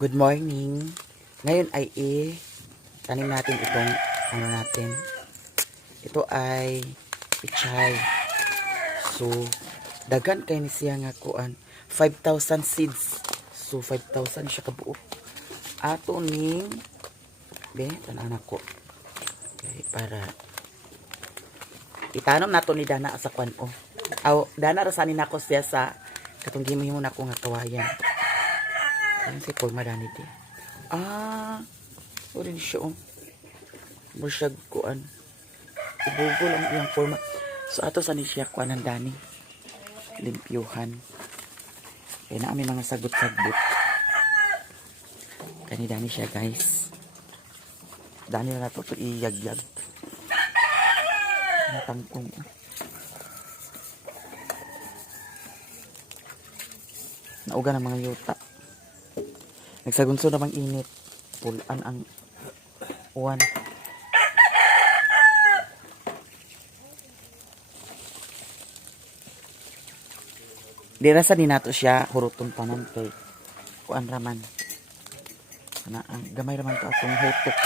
Good morning. Ngayon ay tanim natin itong natin. Ito ay pichay. So, dagan kay ni siya nga kuan 5,000 seeds. So, 5,000 siya kabuo. Ato ning tanan ko. Okay, para itanom nato ni Dana sa kuan o. Dana ra sanin nako siya sa katong gihimo na ko nga kawayan. Ayan si Paul Madani di. Uri siya Musyag kuan. Ibugol ang iyang forma. So ato sa ni siya kuan ng Dani. Limpyuhan. Kaya na may mga sagot-sagot. Kani Dani siya guys. Dani na nato ito iyag-yag. Natangkong. Nauga ng mga yuta. Nagsagunso namang init. Pulan ang uwan. Dirasa din nato siya huruton tanan kay kuan raman. Ang gamay raman to atong hutok.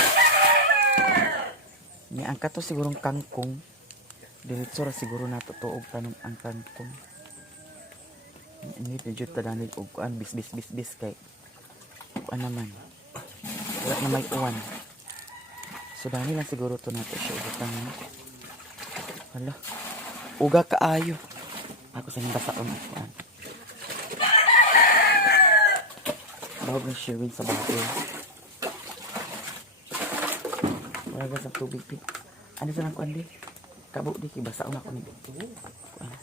Ni ang kato sigurong kangkong. Diretso ra siguro nato to og tanom ang kangkong. Ini medyo tadanig og kuan bis kay kuan naman. Wala na may uwan. So dami lang siguro to nato siya utang. Hala. Uga kaayo. Ako sa nang basaon ako kuan. Bawag na siya sa bato. Wala sa tubig pi. Ano sa nang kuan di? Kabo di kibasaon ako ni. Kuan.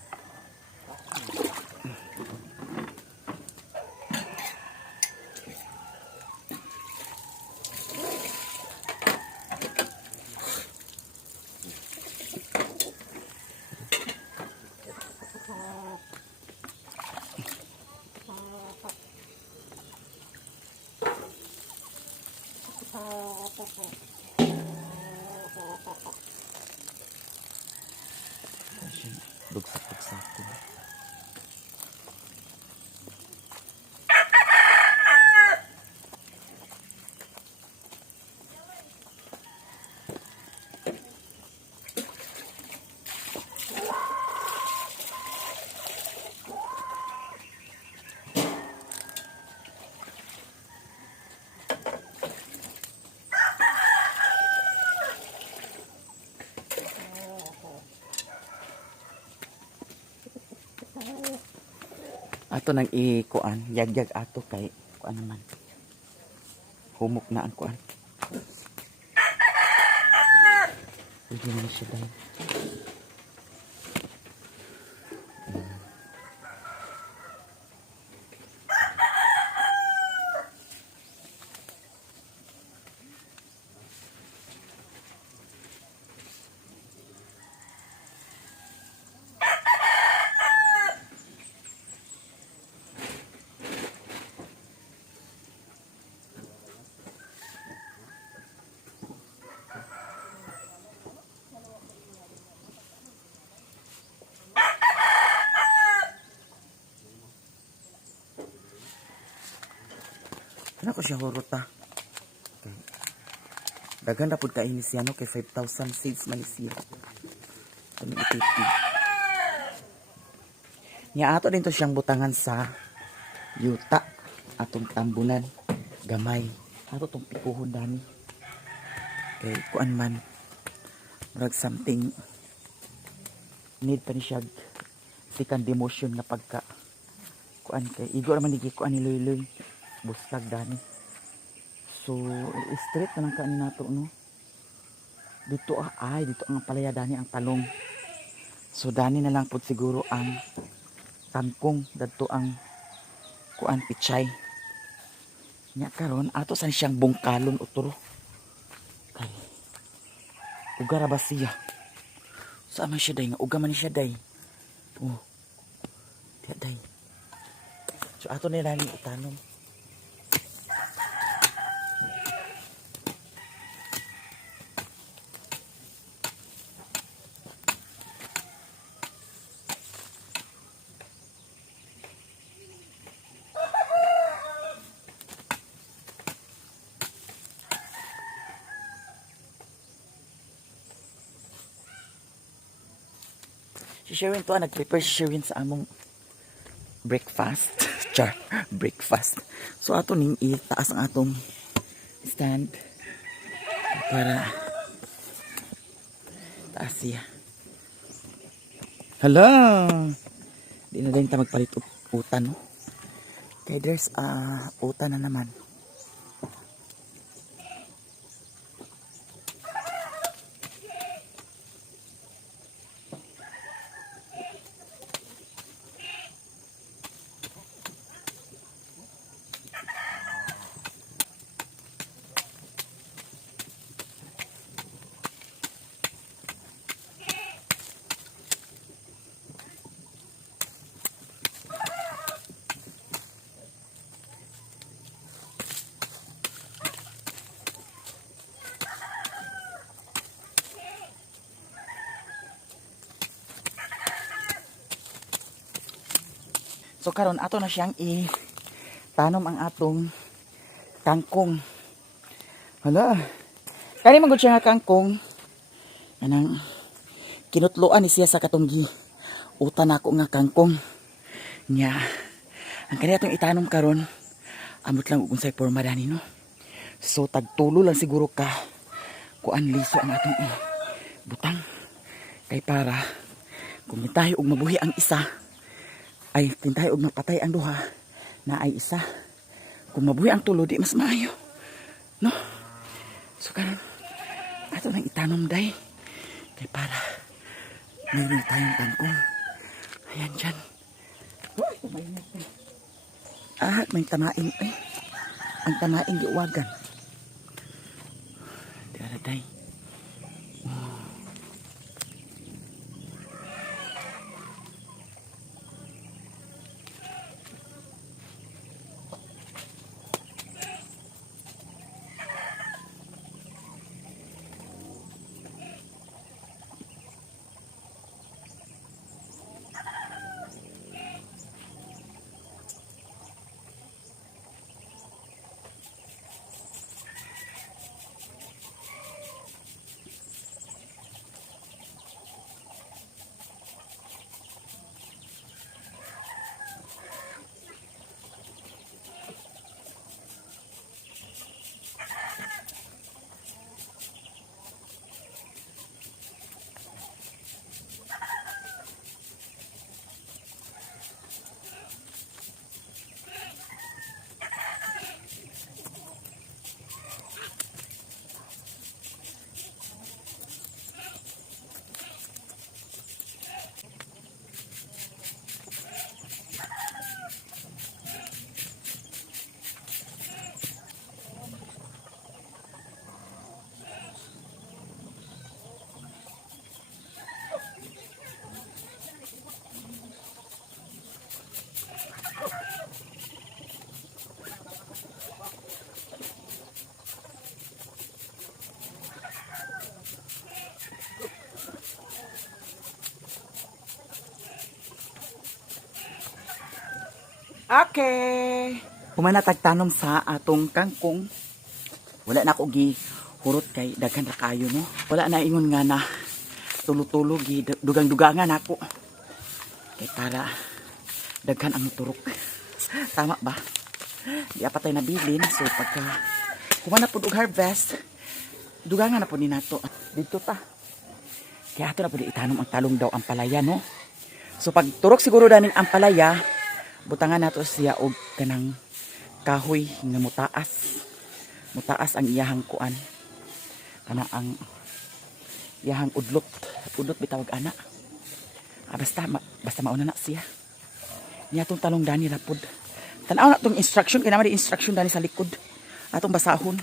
Dugsak-dugsak ko. Ato nang ikuan, yag-yag ato kay kuan naman. Humok na ang kuan. Pwede na siya dahil. Ano ko siya huruta? Okay. Dagan na po kainis yan, kay 5,000 seeds man siya. Kami itipi. Niya ato din to siyang butangan sa yuta. Atong tambunan. Gamay. Ato tong pikuhon dani. Okay, kuan man. Murag something. Need pa ni siya second demotion na pagka kuan kay. Igo naman nigi kuan ni Luy. Bustag dani. So, straight na lang kanin nato, no? Dito, dito ang palaya dani ang talong. So, dani na lang po siguro ang kangkong. Dito ang kuan pichay. Nya karon ato sa siyang bungkalon uturo. Kay, ugara ba siya? Sama siya day nga, uga man siya day. Oh, tiya day. So, ato nila ni itanom. Si Sherwin to, nag-prepare si Sherwin sa among breakfast. Char, breakfast. So ato ning itaas ang atong stand para taas siya. Hala! Di na din ta magpalit utan, no? Okay, there's utan na naman. So karon ato na siyang tanom ang atong kangkong. Hala. Kani man gud siya nga kangkong. Anang kinutloan ni siya sa katong utan ako nga kangkong. Nya. Ang kani atong itanom karon amot lang ug unsay porma dani, no. So tagtulo lang siguro ka kuan liso ang atong butang. Kay para kung tayo og mabuhi ang isa ay tintay og mapatay ang duha na ay isa. Kung mabuhi ang tulo di mas maayo, no? So karon ato nang itanom day kay para mayroon tayong kangkong. Ayan dyan. May tamain eh. Ang tamain giwagan. Dara day. Okay. Humanatagtanom sa atong kangkong. Wala na ako hurot kay daghan ra kayo, no. Wala na ingon nga na tulo-tulo dugang-dugangan ako. Kay para daghan ang turok. Tama ba? Di apatay na bilin, so pagka humana pud og harvest, dugangan na po ni nato. Dito ta. Kaya ato na po itanom ang talong daw ang palaya, no. So pag turok siguro danin ang palaya, butangan nato siya og kanang kahoy nga mutaas. Mutaas ang iyahang kuan. Kana ang iyahang udlot. Udlot bitawag ana. Basta mauna na siya. Niya tong talong dani rapod. Tanaw na tong instruction, kaya naman instruction dani sa likod. Atong basahon.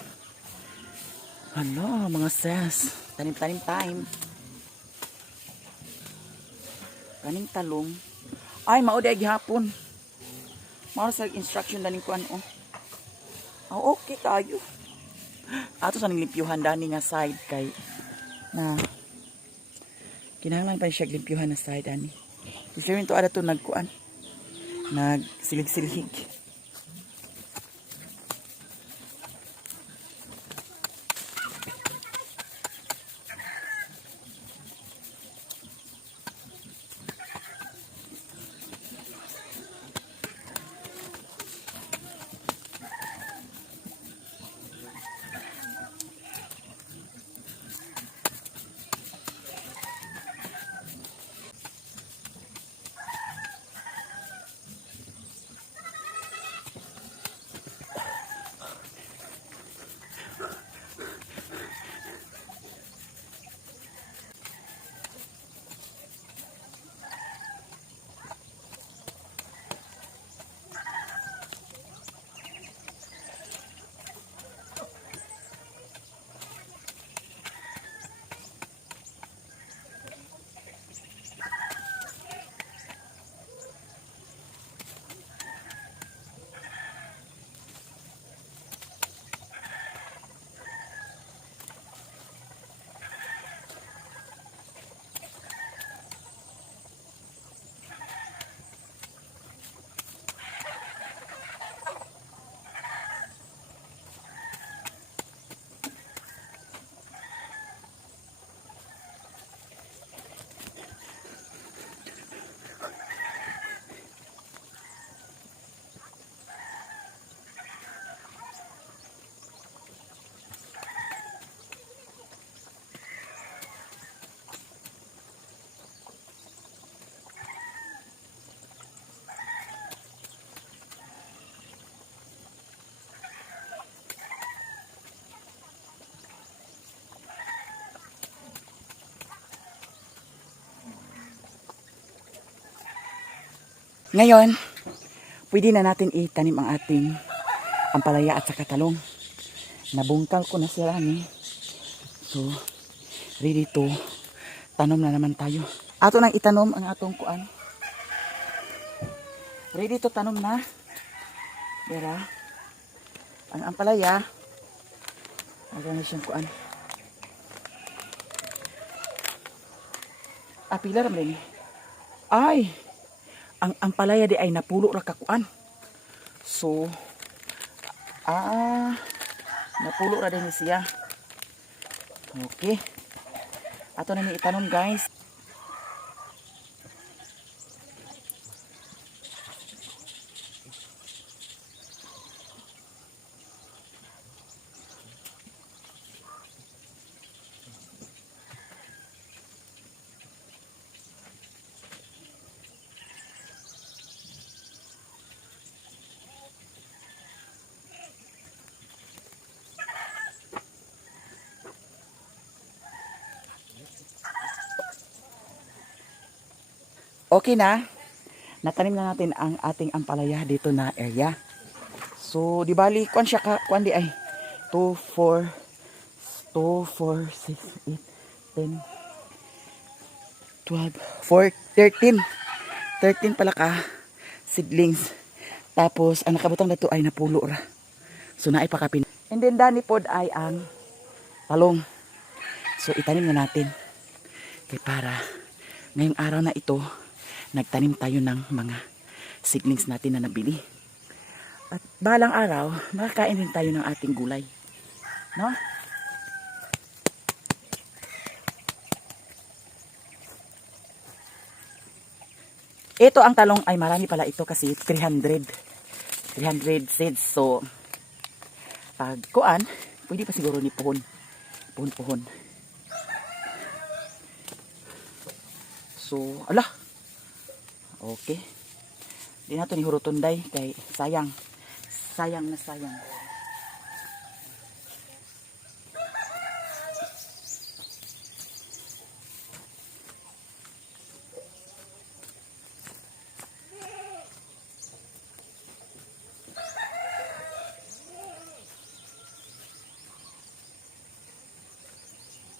Hala, mga sis. Tanim-tanim time. Kaning talong. Ay, mao di gihapon. Mao sa instruction daning kuan oh. Oh, okay tayo. Ato sa limpyuhan dani nga side kay na kinahanglan pa siya limpyuhan na side ani. Kasi rin to ada to nagkuan. Nagsilig-silig. Ngayon, pwede na natin itanim ang ating ampalaya at saka talong. Nabungkal ko na sila ni. So, ready to tanom na naman tayo. Ato nang itanom ang atong kuan. Ready to tanom na. Dira. Ang ampalaya. Aga na siyang kuan. Pila ra man ni. Ay, ang ampalaya di ay napulo ra ka kuan. So, napulo ra din siya. Okay. Ato na ni itanom, guys. Okay na. Natanim na natin ang ating ampalaya dito na area. So, di bali, kuan siya ka, kuan di ay 2, 4, 6, 8, 10, 12, 4, 13. 13 pala ka seedlings. Tapos, ang nakabutang na ito ay napulo ra. So, naipakapin. And then, dani pod ay ang talong. So, itanim na natin. Kaya para, ngayong araw na ito, nagtanim tayo ng mga seedlings natin na nabili. At balang araw, makakain din tayo ng ating gulay. No? Ito ang talong ay marami pala ito kasi 300 seeds. So, pag kuan, pwede pa siguro ni puhon. Puhon. So, ala. Okay. Di nato ni hurutunday kay sayang. Sayang na sayang.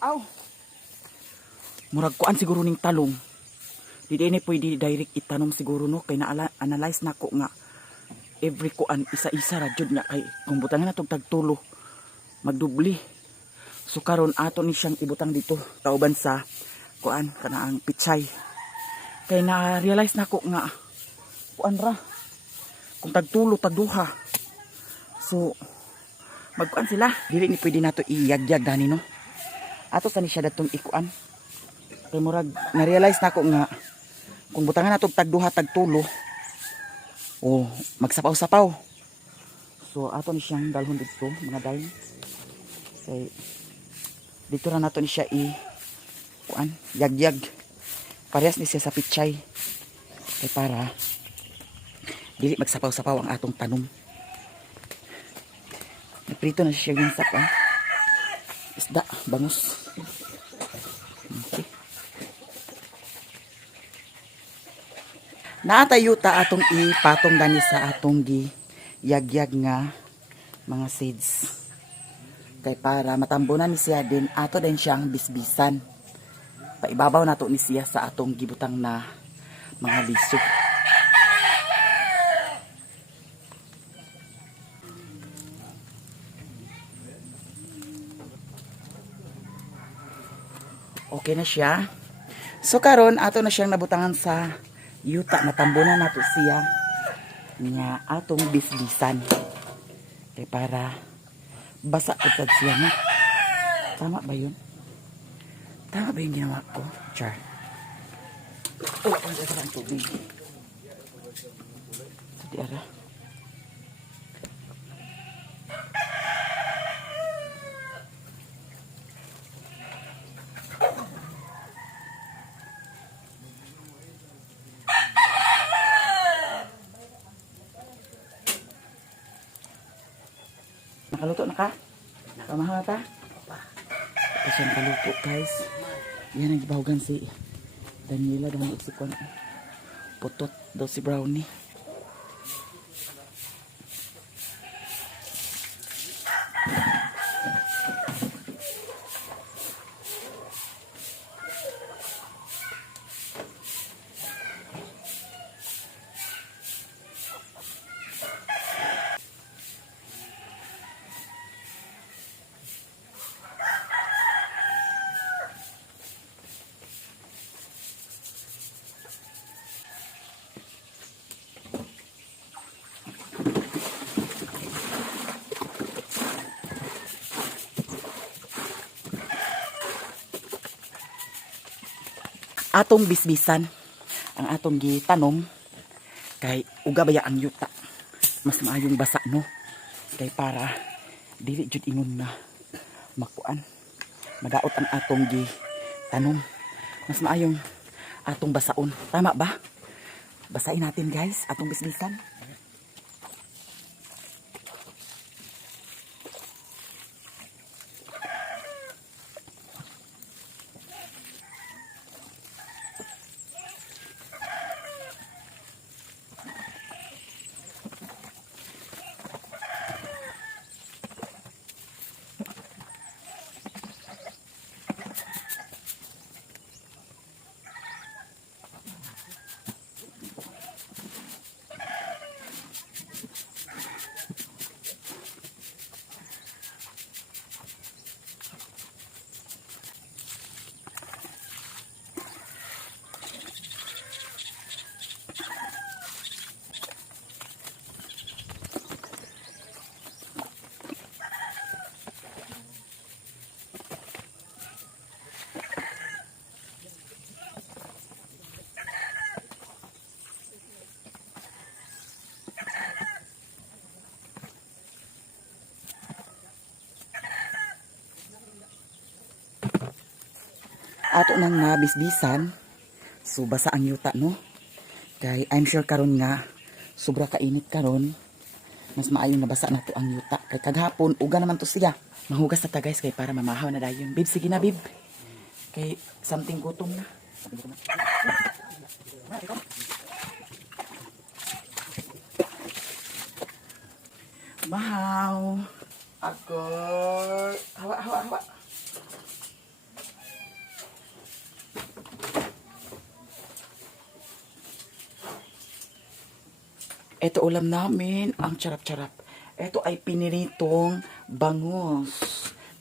Aw. Murag kuan siguro ning talong. Di na pwede direct itanom siguro no kay na-analyze na ko nga every kuan isa-isa ra jud nga kay kung butangan natong tagtulo magdubli. So karon ato ni siyang ibutang dito tauban sa kuan kanaang pichay. Kay na-realize na ko nga kuan ra kung tagtulo tagduha. So magkuan sila dili ni pwede nato iyagyag dani no. Ato sa ni siya datong ikuan. Kay murag na-realize na ko nga kung butangan natong tagduha tagtulo o magsapaw-sapaw. So ato ni siyang dalhon dito mga day. Kay dito ra nato ni siya kuan yagyag. Parehas ni siya sa pichay. Kay para dili magsapaw-sapaw ang atong tanom. Naprito na siya yung sapa. Isda, bangus. Okay. Naatayuta atong ipatong dani sa atong yagyag nga mga seeds. Kay para matambunan ni siya din ato din siyang bisbisan. Paibabaw nato ni siya sa atong gibutang na mga liso. Okay na siya. So karon ato na siyang nabutangan sa yuta, natambunan nato siya nga atong bisbisan. Kay para basa agad siya na. Tama ba yun? Tama ba yung ginawa ko? Char. Wala pang sa tubig. Di ara. Nakaluto na ka? Pamahal ta? Kasi nakaluto guys. Yan ang ibahugan si Daniela dahil si Kwan. Putot daw si Brownie. Atong bisbisan ang atong gitanom kay uga baya ang yuta mas maayong basa no kay para dili jud ingon na makuan magaot ang atong gitanom mas maayong atong basaon tama ba basain natin guys atong bisbisan. Ato nang nabisbisan so basa ang yuta no kay I'm sure karon nga sobra kainit karon mas maayong nabasa na to ang yuta kay kaghapon uga naman to siya mahugas na ta guys kay para mamahaw na dayon bib sige na bib kay something gutom na mahaw ako hawa hawa hawa. Ito ulam namin, ang charap-charap. Ito ay piniritong bangus.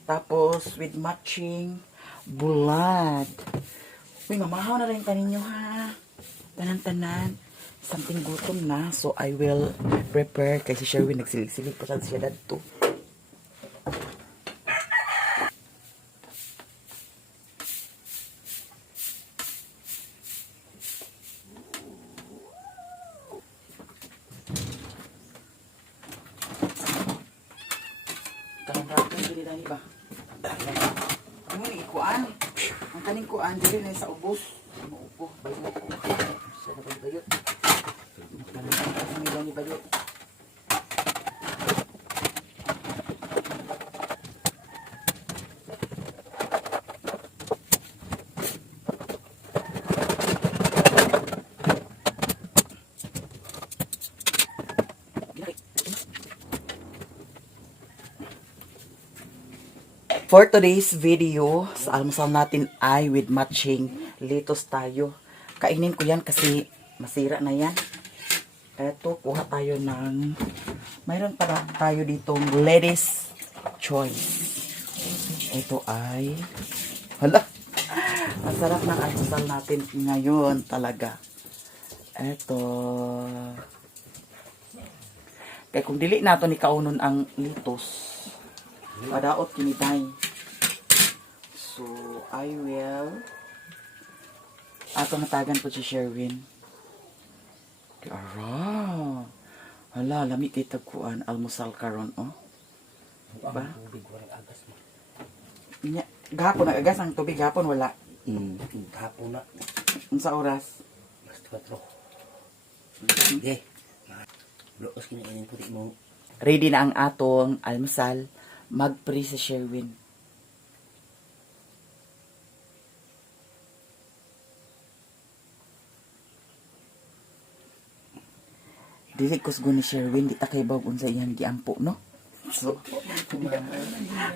Tapos with matching bulad. Uy, mamahaw na rin taninyo ha. Tanan-tanan. Something gutom na. So I will prepare. Kasi Sherwin nagsilig-silig pa siya dadto. Ba? Ano ni ikuan? Ang kaning kuan dili na sa ubos. Maupo, bayot. Sa bayot. Ang bayot. For today's video, sa almusal natin ay with matching lettuce tayo. Kainin ko yan kasi masira na yan. Eto, kuha tayo ng, mayroon pa tayo ditong lettuce choice. Ito ay, hala, ang sarap ng almusal natin ngayon talaga. Eto, kaya kung dili nato ni kaunon ang lettuce, padaot kiniday. So, I will ato natagan po si Sherwin. Ara. Hala, lami kita kuan almusal karon oh. Ba? Gahapon na agas ang tubig gahapon wala. Gahapon na. Unsa oras? Basta 4. Okay. Bloos kinainin puti mo. Ready na ang atong almusal. Mag-pray si Sherwin. Dili kusgo ni Sherwin, di ta kay bawag unsa iyang giampo, no? So,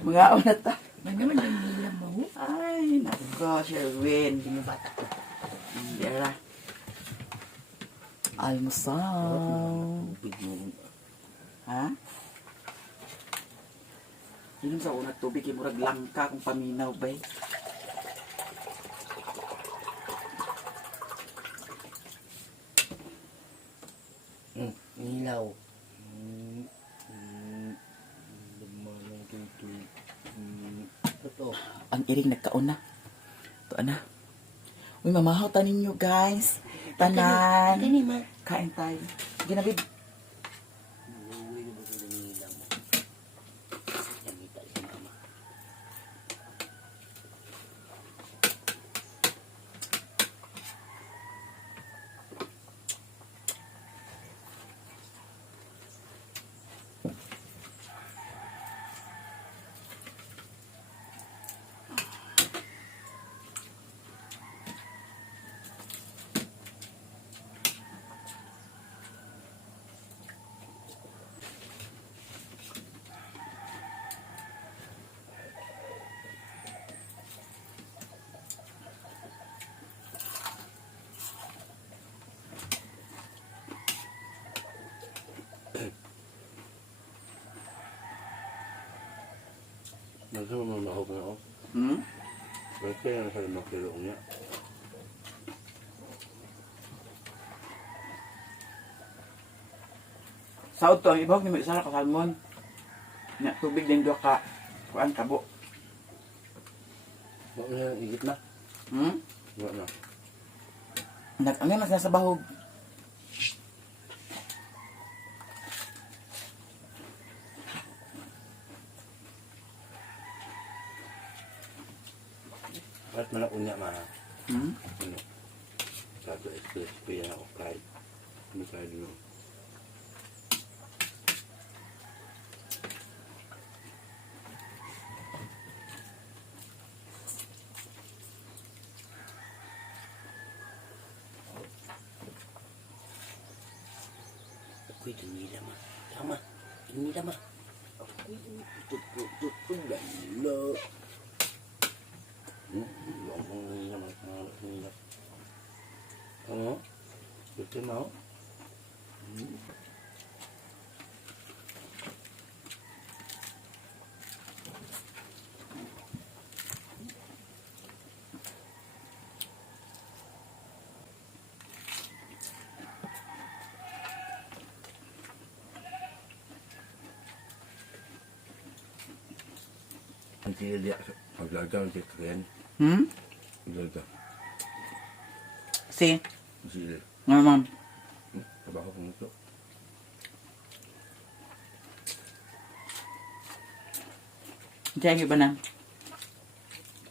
mga una ta. Ba naman ang nilam mo? Ay, nako, Sherwin. Binabata ko. Dira. Almusal. Tubig mo. Ha? Yun sa unang tubig, murag langka kung paminaw ba eh. Nilaw. Lumanong tutoy. Ito. Ang iring nagkauna. Ito na. Uy, mamahaw ta ninyo guys. Tanan. Kani ma. Kain tayo. Ginabib. Uwi na ba ito ng nilaw mo? Yamita si mama. Nasa mo mahok na ako. Bakit kaya nasa makilong niya? Saud to, ang ibawag ni may isara ka salmon. Na tubig din doon ka. Kuan kabo. Bakit na igit na? Bakit na? Ano mas nasa bahog. Bakit malak unya ma? Hmm? Ano? Sabi express ko yan ako kahit. Ano kahit mo? Ako'y dunila ma. Tama. Dunila ma. Ako'y dunila. Luang nila ma. Ano? Gusto mo? Ang dia paglaga ang kren, paglaga. Si, Sila, nga ma'am. trabaho ko nito. Diyan yung ba na?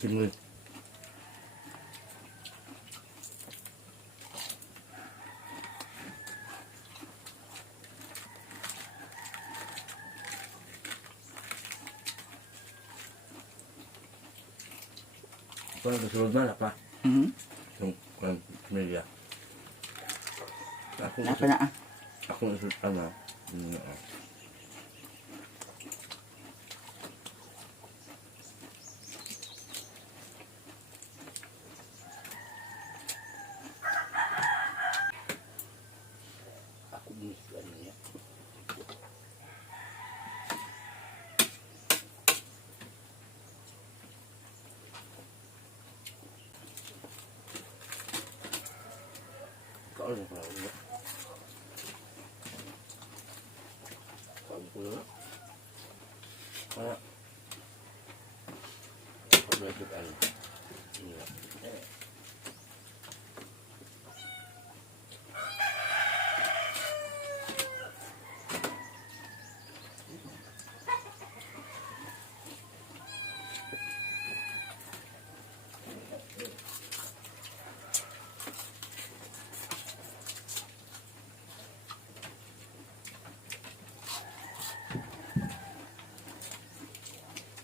Tingoy. Kung kasunod na pa, yung pamilya. Ako Napa na ah. ako nasunod ano, ako gusto ano niya. Kau ni kalau ni. Kau pula. Kau. Kau belajar apa? Ini.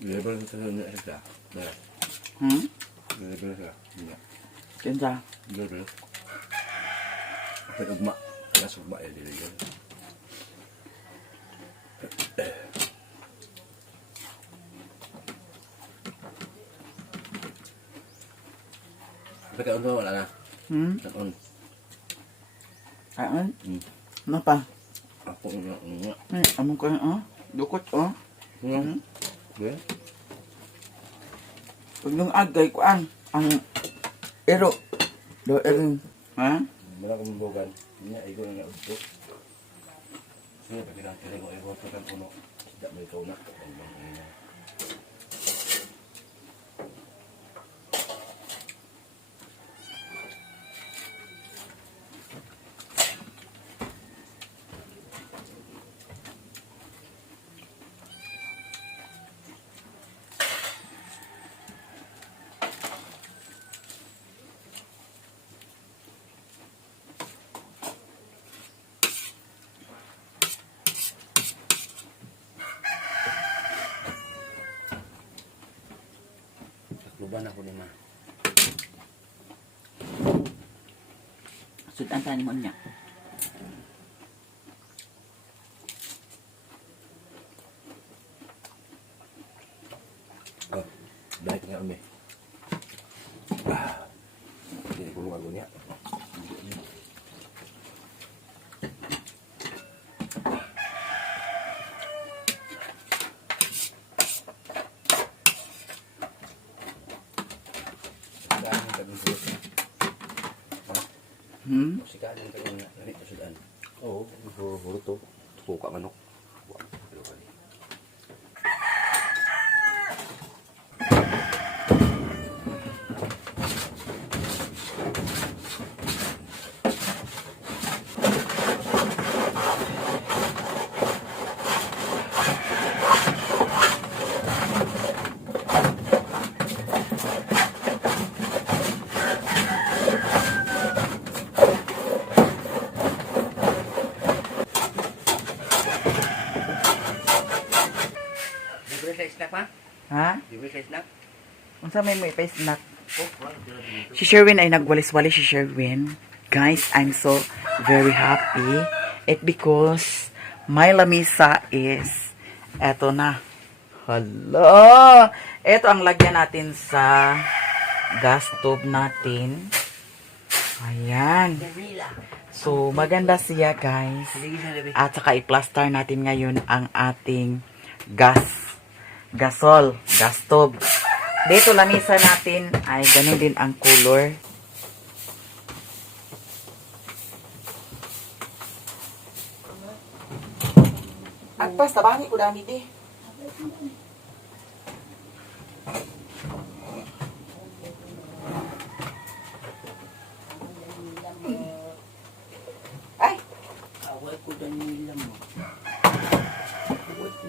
Lebar kita ni ada. Dah. Lebar dah. Ni. Kinsa? Lebar. Tapi ugma, ada ugma ya dia. Pagkaon mo, wala na. Kaon. Kaon? Hmm. Ano pa? Ako nga. Amo ko dukot Hmm. Yeah. Pag nung agay ko ang ero. Do ero. Ha? Wala kong bugan. Niya, igo na nga usto. Sige, pagkilang kaya ko igo ito kang puno. Tidak mo ikaw na. Luban ako ni ma. Sudan tani mo niya. Oh, baik nga umi. Hindi ko lumago niya. Sikalan ka yung narito sudan. Oo, huro to. Tuko ka manok. Libre sa snack ma? Ha? Libre sa snack? Unsa may pa snack? Oh, wala. Si Sherwin ay nagwalis-walis si Sherwin. Guys, I'm so very happy. It because my lamisa is eto na. Hala! Eto ang lagyan natin sa gas stove natin. Ayan. Ganila. So, maganda siya, guys. Sige sa labi. At saka i-plaster natin ngayon ang ating gas stove. Dito lamisa natin ay ganun din ang color. Agpas, tabangi ko dami di. Ay, Away ko danila mo.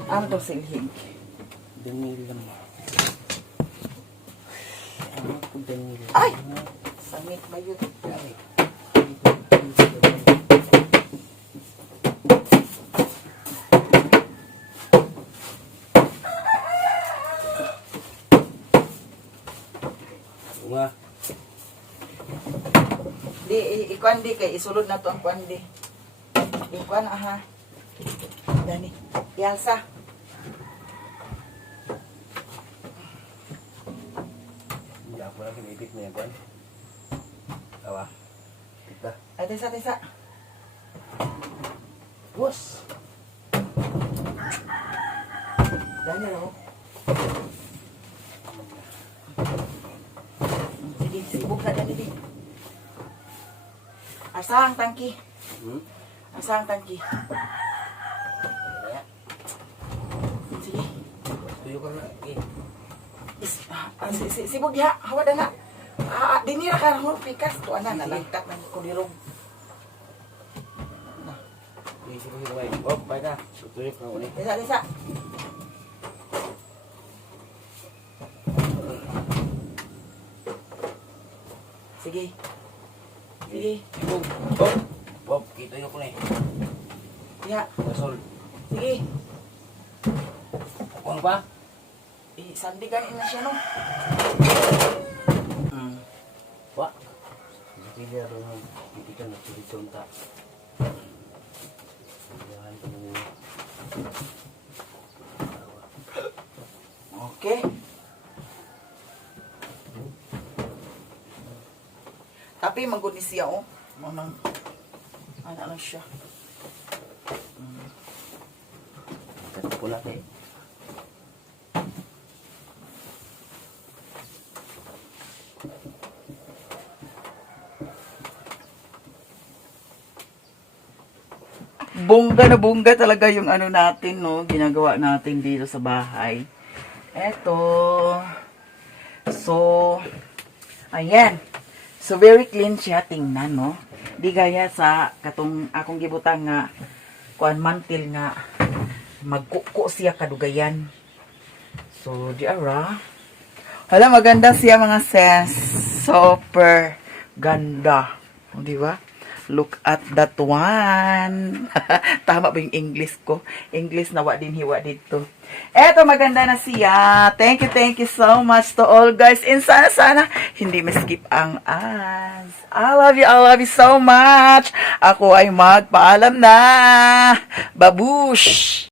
ano to silhig? Danila mo. Away ko danila. Ay! Sangit ba yun? Ay. Uma. Di, ikuan di kay isulod na to ang kuan di. Ikuan aha. Dani. Yalsa. Hindi ako lang kinipit mo yan, Juan. Awa. Kita. Ay, tesa. Bus! Dani no. Sige, sibuk na dani di. Asa ang tangki? Hmm? Asa ang tangki? Kaya, Sige. tuyo ka na. Okay. Sibuk ya, hawa dana. Dinira ka mo pikas to ana nalagtak man ko dirog. Sige, sige, baik. Oh, baik na. Tuyo ka na ulit. Desa. Sige. Sige. Bob. Bob. Bob, kita yun ko na eh. Ya, Gasol. sige. Ako ano pa? Sandigan na siya no. Wa. Sige, siya rin. Pipikan na pipikan ta. Yan, ito. Okay. Api, manggod ni siya, oh. Manang, ano lang siya. Pula kay. Bongga na bongga talaga yung ano natin, no? Ginagawa natin dito sa bahay. Eto. So, ayan. So, very clean siya tingnan, no? Di gaya sa katong akong gibutang nga kuan mantil nga magkuko siya kadugayan. So, di ara. Hala, maganda siya mga sis. Super ganda. O, di ba? Look at that one. Tama ba yung English ko? English na wa din hiwa dito. Eto, maganda na siya. Thank you so much to all guys. And sana hindi ma-skip ang ads. I love you so much. Ako ay magpaalam na. Babush!